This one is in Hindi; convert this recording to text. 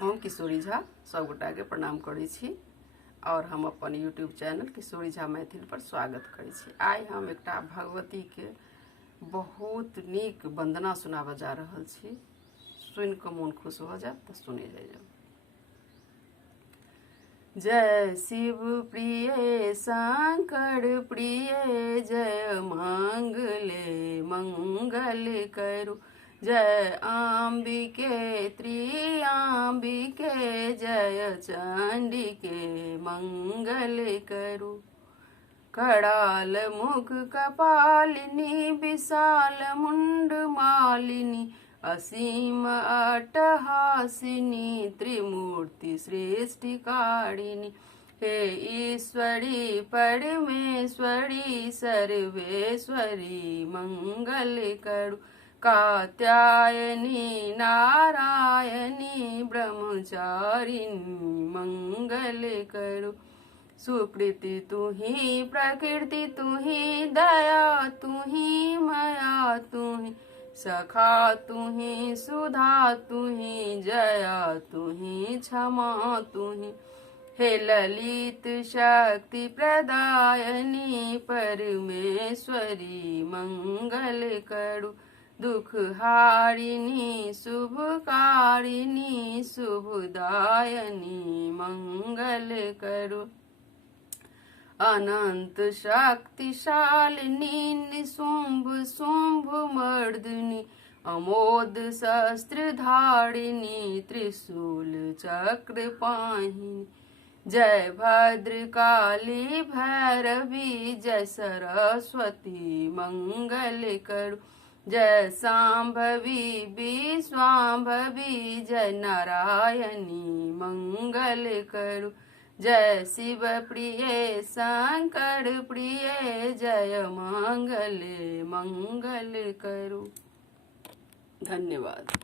हम किशोरी झा सबगोटा के प्रणाम करै छी और हम अपन यूट्यूब चैनल किशोरी झा मैथिल पर स्वागत करै छी। आइ हम एकटा भगवती के बहुत नीक वंदना सुनाबऽ जा रहल छी। सुनि कऽ मोन खुश हो जायत तऽ सुने जाइए। जय शिव प्रिय शंकर प्रिय जय मंगले मंगल करू। जय अंबिके त्रियांबिके जय चंडिके मंगल करू। कराल मुख कपालिनी विशाल मुंड मालिनी असीम अट्टहासिनी त्रिमूर्ति सृष्टिकारिणी। हे ईश्वरी परमेश्वरी सर्वेश्वरी मंगल करू। कात्यायनी नारायणी ब्रह्मचारिणी मंगल करू। सुकृति तुही प्रकृति तुही दया तुही माया तुही सखा तुही सुधा तुही जया तुही क्षमा तुही। हे ललित शक्ति प्रदायनी परमेश्वरी मंगल करू। दुख हारिणी शुभकारिणी शुभदायनी मंगल करू। अनंत शक्तिशालिनी निशुंभ शुंभ मर्दिनी अमोद शस्त्रधारिणी त्रिशूल चक्र पाहिनी। जय भद्रकाली भैरवी जय सरस्वती मंगल करू। जय सांभवी विश्वांभवी जय नारायणी मंगल करू। जय शिव प्रिय शंकर प्रिय जय मंगले मंगल करू। धन्यवाद।